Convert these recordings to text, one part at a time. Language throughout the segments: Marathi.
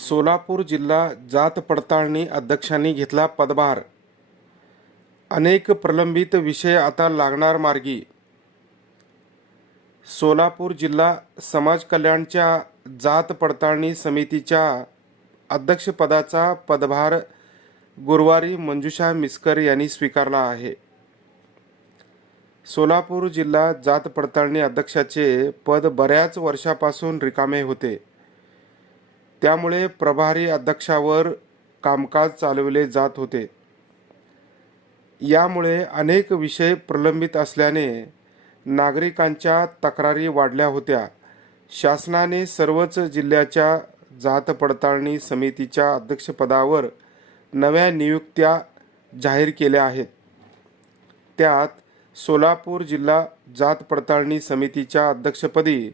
सोलापूर जिल्हा जात पडताळणी अध्यक्षांनी घेतला पदभार. अनेक प्रलंबित विषय आता लागणार मार्गी. सोलापूर जिल्हा समाज कल्याणच्या जात पडताळणी समितीच्या अध्यक्षपदाचा पदभार गुरुवारी मंजुषा मिस्कर यांनी स्वीकारला आहे. सोलापूर जिल्हा जात पडताळणी अध्यक्षाचे पद बऱ्याच वर्षापासून रिकामे होते. त्यामुळे प्रभारी अध्यक्षावर कामकाज चालविले जात होते. यामुळे अनेक विषय प्रलंबित असल्याने नागरिकांच्या तक्रारी वाढल्या होत्या. शासनाने सर्वच जिल्ह्याच्या जात पडताळणी समितीच्या अध्यक्षपदावर नव्या नियुक्त्या जाहीर केल्या आहेत. त्यात सोलापूर जिल्हा जात पडताळणी समितीच्या अध्यक्षपदी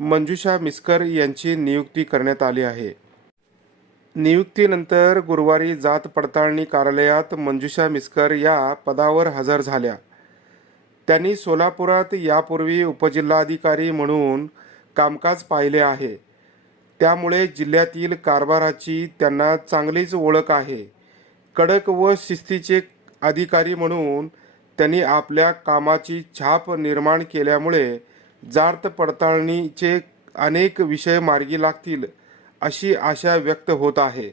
मंजुषा मिस्कर यांची नियुक्ती करण्यात आली आहे. नियुक्तीनंतर गुरुवारी जात पडताळणी कार्यालयात मंजुषा मिस्कर या पदावर हजर झाल्या. त्यांनी सोलापुरात यापूर्वी उपजिल्हाधिकारी म्हणून कामकाज पाहिले आहे. त्यामुळे जिल्ह्यातील कारभाराची त्यांना चांगलीच ओळख आहे. कडक व शिस्तीचे अधिकारी म्हणून त्यांनी आपल्या कामाची छाप निर्माण केल्यामुळे जात पडताळणीचे अनेक विषय मार्गी लागतील अशी आशा व्यक्त होत आहे.